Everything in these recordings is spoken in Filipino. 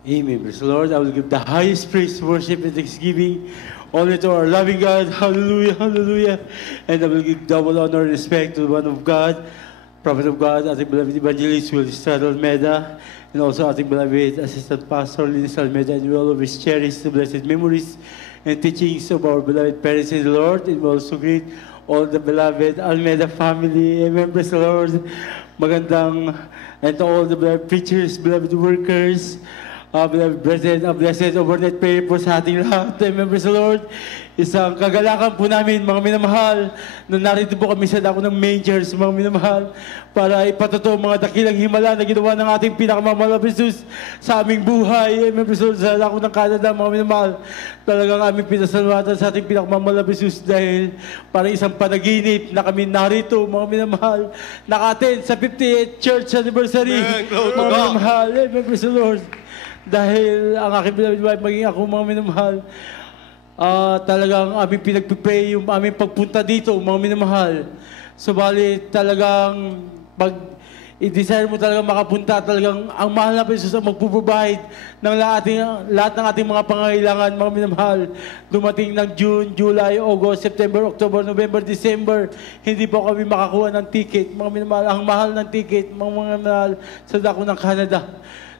Amen. Praise the Lord. I will give the highest praise, worship, and thanksgiving only to our loving God. Hallelujah, hallelujah. And I will give double honor and respect to the one of God, prophet of God, ating beloved evangelist, Will Estrada Almeida, and also ating beloved assistant pastor, Linis Almeida, and we will always cherish the blessed memories and teachings of our beloved parents in the Lord. And we also greet all the beloved Almeida family. Amen. Praise the Lord. Magandang, and to all the beloved preachers, beloved workers, beloved brethren, a blessed overnight prayer po sa ating lahat. Amen. Praise the Lord. Isang kagalakan po namin, mga minamahal, na narito po kami sa dako ng mangers, mga minamahal, para ipatotoo mga dakilang himala na ginawa ng ating pinakamamahal na Jesus sa aming buhay. Amen. Praise the Lord. Sa dako ng Canada, mga minamahal, talagang aming pinasalamatan sa ating pinakamamahal na Jesus dahil parang isang panaginip na kami narito, mga minamahal, naka-attend sa 58th Church Anniversary. Mga minamahal. Amen. Praise the Lord. Dahil ang aking beloved wife, maging ako, mga minamahal, talagang aming pinagpipray yung aming pagpunta dito, mga minamahal. Subalit talagang pag i-desire mo talagang makapunta, talagang ang mahal na Jesus ang magpuprovide ng lahat ng ating mga pangangailangan, mga minamahal. Dumating ng June, July, August, September, October, November, December, hindi po kami makakuha ng ticket, mga minamahal. Ang mahal ng ticket, mga minamahal, sa dako ng Canada.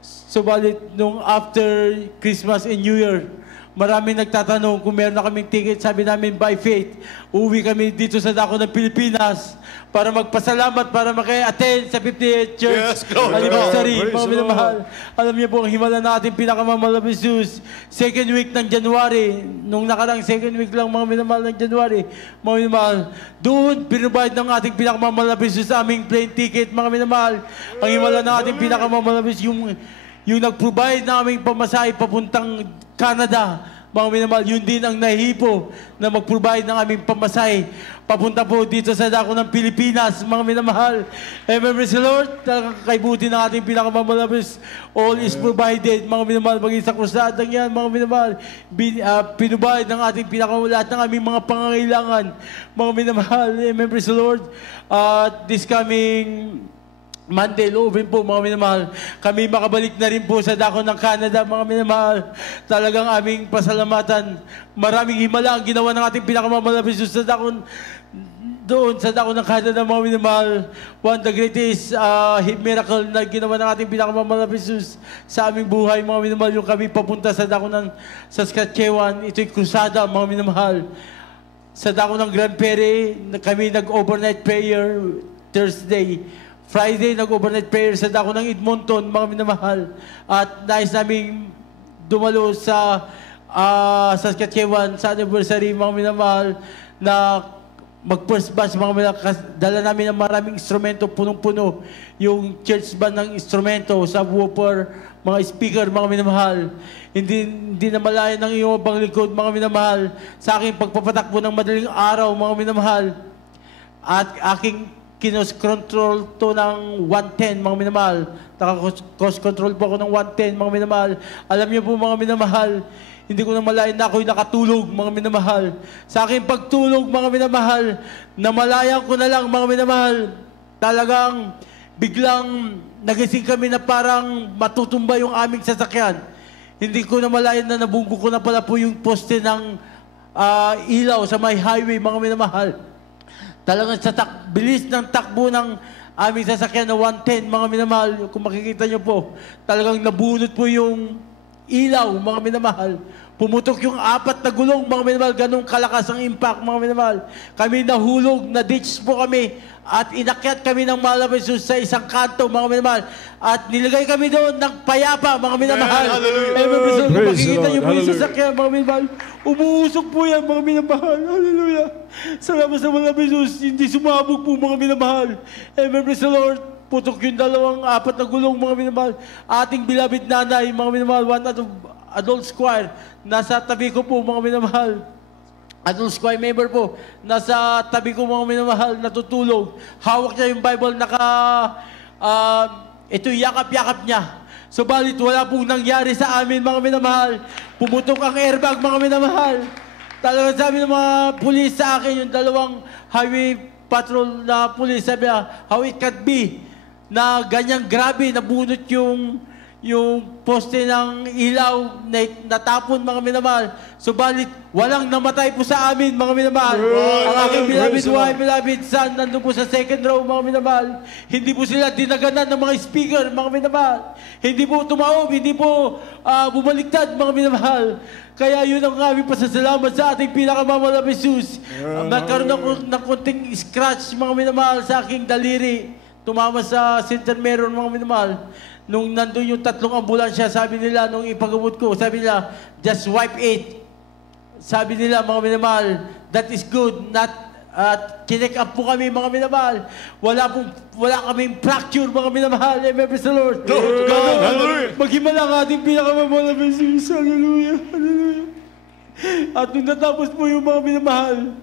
Subalit, nung after Christmas and New Year, marami nagtatanong kung meron na kaming ticket. Sabi namin, by faith, uuwi kami dito sa dako ng Pilipinas para magpasalamat, para maki-attend sa 58th Church Anniversary. Mga minamahal, alam niyo po, ang himala natin pinakamamahal na Jesus, second week ng January, nung nakarang second week lang, mga minamahal ng January, mga minamahal, doon, pinubahid ng ating pinakamamahal na Jesus sa aming plane ticket, mga minamahal. Ang himala ng ating pinakamamahal na Jesus, yung nag-provide na aming pamasahe papuntang Canada, mga minamahal, yun din ang nahihipo na mag-provide ng aming pamasahe papunta po dito sa dako ng Pilipinas, mga minamahal. Amen. Praise the Lord. Kaibuti ng ating pinakamamahal, all is provided, mga minamahal, maging sa krusadang yan, mga minamahal, pinubahid ng ating lahat ng aming mga pangangailangan, mga minamahal. Amen. Praise the Lord. This coming Monday, loobin po, mga minamahal, kami makabalik na rin po sa dako ng Canada, mga minamahal. Talagang aming pasalamatan. Maraming himala ang ginawa ng ating pinakamamahal na Jesus sa dako doon sa dako ng Canada, mga minamahal. One of the greatest miracle na ginawa ng ating pinakamamahal na Jesus sa aming buhay, mga minamahal, yung kami papunta sa dako ng Saskatchewan. Ito'y krusada, mga minamahal. Sa dako ng Grand Prairie, kami nag-overnight prayer Thursday. Friday, nag-overnight prayer sa dako ng Edmonton, mga minamahal. At nais naming dumalo sa Saskatchewan sa anniversary, mga minamahal, na mag-first batch, mga minamahal. Dala namin ng maraming instrumento, punong-puno. Yung church band ng instrumento, subwoofer, mga speaker, mga minamahal. Hindi na malayan ng iyong panglingkod, mga minamahal, sa aking pagpapatakbo ng madaling araw, mga minamahal. At aking kinos-control to ng 110, mga minamahal. Naka-cost-control po ako ng 110, mga minamahal. Alam niyo po, mga minamahal, hindi ko na malayan na ako'y nakatulog, mga minamahal. Sa aking pagtulog, mga minamahal, namalayan ko na lang, mga minamahal. Talagang biglang nagising kami na parang matutumba yung aming sasakyan. Hindi ko na malayan na nabunggo ko na pala po yung poste ng ilaw sa may highway, mga minamahal. Talagang sa bilis ng takbo ng aming sasakyan na 110, mga minamahal, kung makikita nyo po, talagang nabunot po yung ilaw, mga minamahal. Pumutok yung 4 na gulong, mga minamahal, ganong kalakas ang impact, mga minamahal. Kami nahulog, na-ditch po kami, at inakyat kami ng mahal na Jesus sa isang kanto, mga minamahal. At nilagay kami doon ng payapa, mga minamahal. Hallelujah! Kung makikita nyo po yung sasakyan, mga minamahal, umuusok po yan, mga minamahal. Hallelujah! Salamat sa mga Jesus, hindi sumabog po, mga minamahal. Amen, praise the Lord. Putok yung 4 na gulong, mga minamahal. Ating beloved nanay, mga minamahal, one adult choir, nasa tabi ko po, mga minamahal. Adult choir member po, nasa tabi ko, mga minamahal, natutulog. Hawak niya yung Bible, ito yakap-yakap niya. Subalit wala pong nangyari sa amin, mga minamahal. Pumutok ang airbag, mga minamahal. Talagang sabi ng mga pulis sa akin, yung 2 highway patrol na pulis, sabi how it can be na ganyang grabe, nabunot yung yung poste ng ilaw na natapon, mga minamahal. Subalit, walang namatay po sa amin, mga minamahal. Ang aking beloved wife, beloved son, nandun po sa second row, mga minamahal. Hindi po sila dinaganan ng mga speaker, mga minamahal. Hindi po tumaob, hindi po bumaliktad, mga minamahal. Kaya yun ang aming pasasalamat sa ating pinakamamahal na Jesus. Nagkaroon ako ng konting scratch, mga minamahal, sa aking daliri. Tumama sa center meron, mga minamahal. Nung nandun yung 3 ambulansya, sabi nila, nung ipagamot ko, sabi nila, just wipe it. Sabi nila, mga minamahal, that is good. At kinek up po kami, mga minamahal. Wala kaming fracture, mga minamahal. Amen, praise the Lord. Hallelujah. Maghimala ang ating pinakamamahal na Jesus. Hallelujah. Hallelujah. At nung natapos po yung mga minamahal,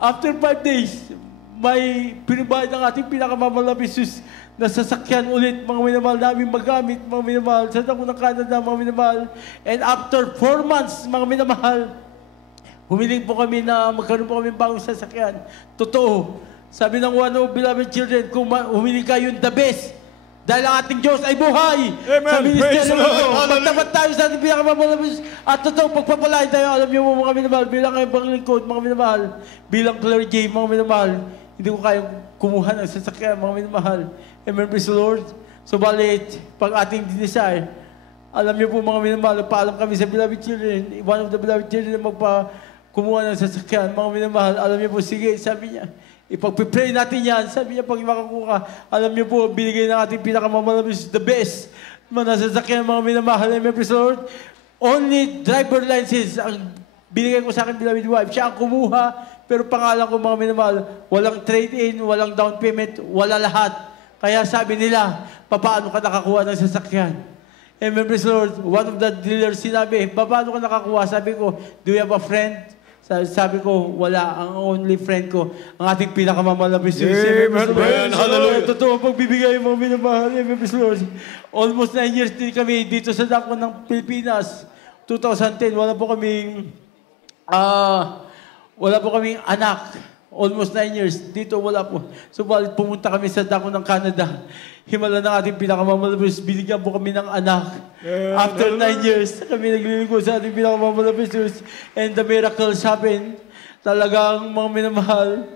after 5 days, may pinubahid ang ating pinakamamahal na Jesus na sasakyan ulit, mga minamahal, namin magamit, mga minamahal, sa dako ng Canada, mga minamahal. And after 4 months, mga minamahal, humiling po kami na magkaroon po kami bagong sasakyan. Totoo. Sabi ng one of beloved children, kung humiling ka, yun the best. Dahil ang ating Diyos ay buhay. Amen. Sa ministeryo Praise the ito. Lord. Magtapat tayo sa ating pinakamamahal. At totoo, pagpapalain tayo, alam niyo mga minamahal, bilang kayo paglingkod, mga minamahal, bilang clergy, mga minamahal, hindi ko kayang kumuha ng sasakyan, mga minamahal. Amen, praise the Lord. Subalit, pag ating desire, alam niyo po mga minamahal, paalam kami sa beloved children, one of the beloved children na kumuha ng sasakyan, mga minamahal, alam niyo po, sige, sabi niya, ipag-pray natin yan. Sabi niya, pag makakuha, alam niyo po, binigay ng ating pinakamamahal, the best, mga sasakyan, mga minamahal. Amen, praise the Lord. Only driver license ang binigay ko sa akin, beloved wife. Siya ang kumuha, pero pangalan ko, mga minamahal, walang trade-in, walang down payment, wala lahat. Kaya sabi nila, paano ka nakakuha ng sasakyan? Amen, praise the Lord. One of the dealers sinabi, paano ka nakakuha? Sabi ko, do you have a friend? Sabi ko, wala. Ang only friend ko, ang ating pinakamamahal na Jesus. Amen, amen. Hallelujah. Totoo pagbibigay mga minamahal. Amen, praise the Lord. Almost 9 years din kami dito sa dako ng Pilipinas. 2010, wala po kaming anak. Almost 9 years. Dito wala po. Subalit pumunta kami sa dako ng Canada. Himala ng ating pinakamamahal na Jesus. Binigyan po kami ng anak. After 9 years, kami naglilingkod sa ating pinakamamahal na Jesus. And the miracles happened. Talagang mga minamahal.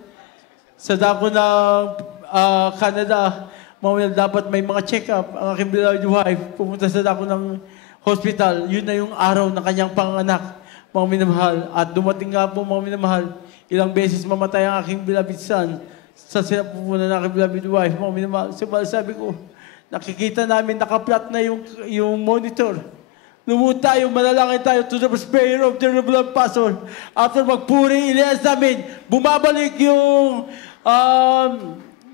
Sa dako ng Canada, mga minamahal, dapat may mga check-up. Ang aking beloved wife, pumunta sa dako ng hospital. Yun na yung araw na kanyang panganak, mga minamahal. At dumating nga po, mga minamahal, ilang beses mamatay ang aking beloved son sa sinapupunan ng aking beloved wife, mga minamahal. Sabi ko, nakikita namin, nakaplat na yung monitor. Lumuhod tayo, manalangin tayo to the prayer of the beloved pastor. After magpuri, ilias namin, bumabalik yung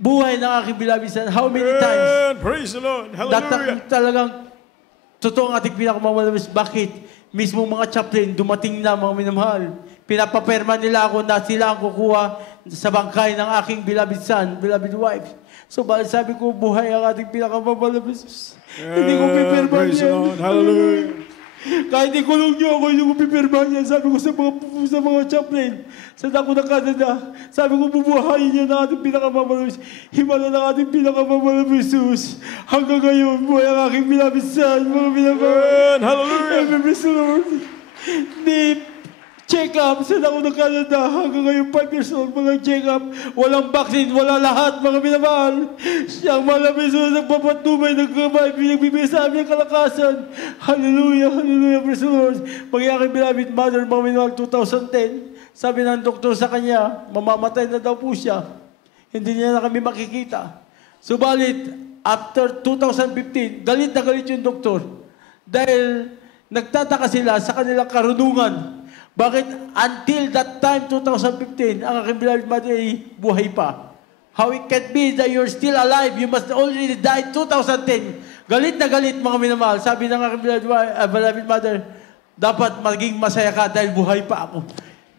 buhay ng aking beloved son. How many times? Praise the Lord. Hallelujah. Talagang totoo ang ating pinakamamahal. Bakit? Mismo mga chaplain, dumating na, mga minamahal. Pinapaperma nila ako na sila ang kukuha sa bangkay ng aking beloved son, beloved wife. So, sabi ko, buhay ang ating pinakamamahal na Jesus. Hindi ko pipirma Praise the niya. Lord. Hallelujah. Kahit ikulong niyo ako, hindi ko pipirma niya. Sabi ko sa mga chaplain, sa dako ng Canada, sabi ko, bubuhayin niya ng ating pinakamamahal na Jesus. Himala ng ating pinakamamahal na Jesus. Hanggang ngayon, buhay ang aking beloved son, mga minamahal. Hallelujah. Amen, praise the Lord. Check-up sa dako ng Canada. Hanggang ngayon, 5 years old, mga check-up. Walang vaccine, wala lahat, mga minamahal. Siyang malamis na nagpapatumay, nagkamay, pinagbibigay sa aming kalakasan. Hallelujah, hallelujah, praise the Lord. Pag-iaking beloved mother, mga minamahal, 2010, sabi ng doktor sa kanya, mamamatay na daw po siya. Hindi niya na kami makikita. Subalit, after 2015, galit na galit yung doktor. Dahil nagtataka sila sa kanilang karunungan. Bakit until that time, 2015, ang aking beloved mother ay buhay pa? How it can be that you're still alive? You must already die 2010. Galit na galit, mga minamahal. Sabi ng aking beloved mother, dapat maging masaya ka dahil buhay pa ako.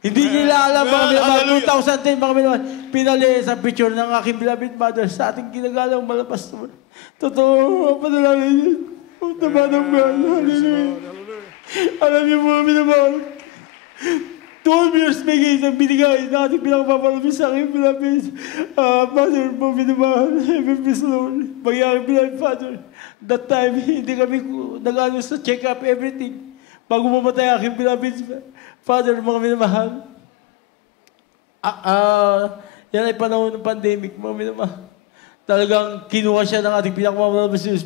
Hindi nila alam, mga minamahal. 2010, mga minamahal, pinali sa picture ng aking beloved mother sa ating ginagalang malapas. Totoo, panalangin yun. Ang tama ng God. Hallelujah. Alam niyo, mga minamahal, 12 years bigay ng binigay na ating pinakapapalabis sa aking beloved Father, mo minamahal, praise the Lord. Magyari beloved Father, that time, hindi kami nag-ano sa check-up, everything. Bago mamatay aking beloved Father, mga minamahal. Yan ay panahon ng pandemic, mga minamahal. Talagang kinuha siya ng ating pinakapapalabis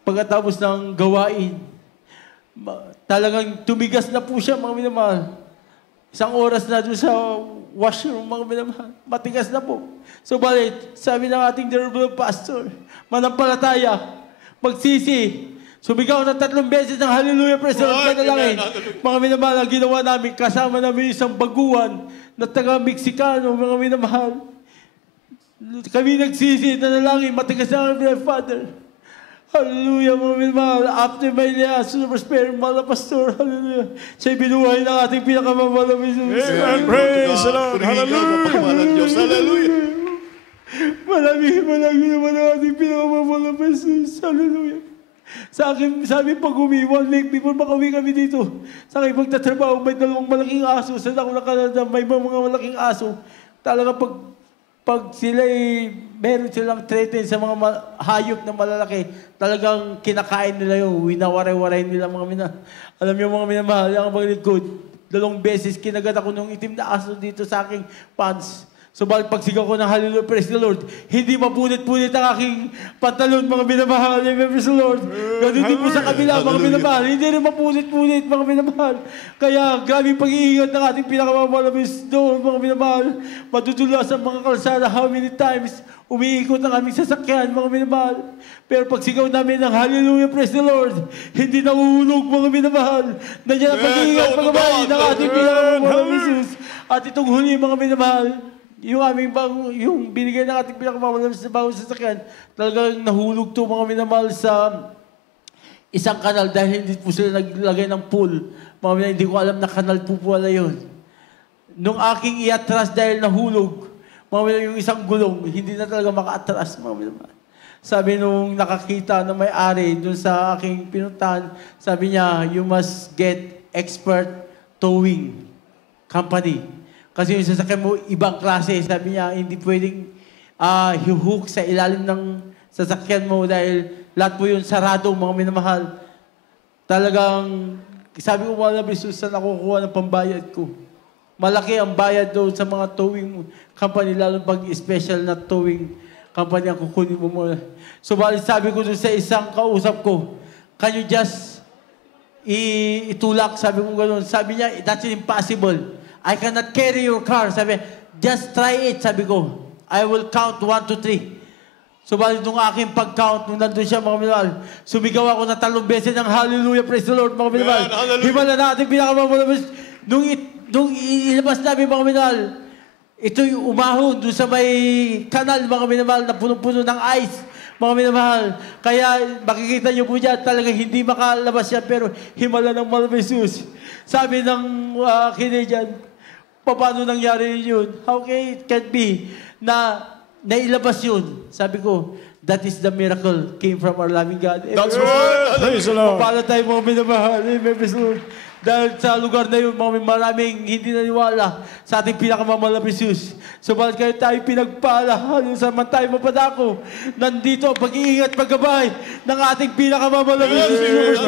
pagkatapos ng gawain. Talagang tumigas na po siya, mga minamahal. Isang oras na doon sa washroom, mga minamahal. Matigas na po. So, balit, sabi ng ating Honorable Pastor, manampalataya, magsisi, sumigaw ng 3 beses ng hallelujah, praise the Lord, panalangin. Mga minamahal, ang ginawa namin, kasama namin isang baguhan na taga-Mexicano, mga minamahal. Kami nagsisi, nanalangin, matigas na kami, Father. Hallelujah, mga minamahal. After my liaso na prosper, mga pastor, hallelujah. Siya'y binuhay ng ating pinakamamalamis. Amen. Praise the Lord. Hallelujah. Hallelujah. Maraming naman ang ating pinakamamalamis. Hallelujah. Sa akin, sabi pag 1 week before makauwi kami dito, sa akin pagtatrabaho, may 2 malaking aso. Sa ako na Canada, may mga malaking aso. Talaga pag sila meron silang threaten sa mga hayop na malalaki, talagang kinakain nila yun, winawaray-waray nila mga Alam niyo mga minamahal, ang mga likod, 2 beses kinagat ako ng itim na aso dito sa aking pants. So, pagsigaw ko ng hallelujah, praise the Lord, hindi mapunit-punit ang aking pantalon, mga minamahal, praise the Lord. Ganun din po sa kabila, mga minamahal, hindi rin mapunit-punit, mga minamahal. Kaya, grabe pag-iingat ng ating pinakamamalamis doon, mga minamahal. Matutulas ang mga kalsada, how many times umiikot ang aming sasakyan, mga minamahal. Pero pagsigaw namin ng hallelujah, praise the Lord, hindi nauulog, mga minamahal. Nandiyan ang pag-iingat, mga bahay, ng ating pinakamamalamis. At itong huli, mga minamahal, yung binigay ng ating pinakamamalamis sa bawang sasakyan, talagang nahulog to, mga minamahal, sa isang kanal dahil hindi po sila naglagay ng pool. Mga minamahal, hindi ko alam na kanal po pala yun. Nung aking iatras dahil nahulog, mga minamahal, yung isang gulong, hindi na talaga maka-atras, mga minamahal. Sabi nung nakakita na may-ari dun sa aking pinuntahan, sabi niya, you must get expert towing company. Kasi yung sasakyan mo, ibang klase. Sabi niya, hindi pwedeng hihook sa ilalim ng sasakyan mo dahil lahat po yun sarado, mga minamahal. Talagang, sabi ko, wala bisus na nakukuha ng pambayad ko. Malaki ang bayad doon sa mga towing company, lalo pag special na towing company ang kukunin mo muna. So, sabi ko doon sa isang kausap ko, can you just itulak? Sabi ko gano'n. Sabi niya, that's impossible. I cannot carry your car. Sabi, just try it. Sabi ko, I will count 1, 2, 3. So, bali nung aking pag-count, nung nandun siya, mga minamahal, sumigaw ako na 3 beses ng hallelujah, praise the Lord, mga minamahal. Himala natin pinakamamalamis. Nung ilabas namin, mga minamahal, ito'y umahon doon sa may kanal, mga minamahal, na punong-puno ng ice, mga minamahal. Kaya makikita niyo po dyan, talagang hindi makalabas yan, pero himala ng malamis. Sabi ng Canadian, paano nangyari yun? How can it be na nailabas yun? Sabi ko, that is the miracle came from our loving God. That's right. Praise the Lord. Paano tayo mga minamahal? Amen, praise the Lord. Dahil sa lugar na yun, maraming hindi naniwala sa ating pinakamalapis Diyos. So, bakit kayo tayo pinagpala? Sa man tayo mapadako. Nandito ang pag-iingat, paggabay ng ating pinakamalapis Diyos.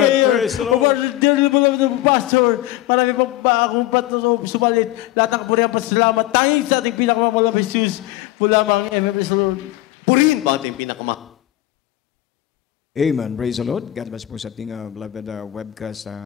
Over dear beloved pastor, marami pang akong sumalit. Lahat ng kapurihan pasalamat. Tanging sa ating pinakamalapis Diyos. Mula mang Amen, praise the Lord. Purihin ba ating pinakama? Amen. Praise the Lord. God bless po sa ating beloved webcast.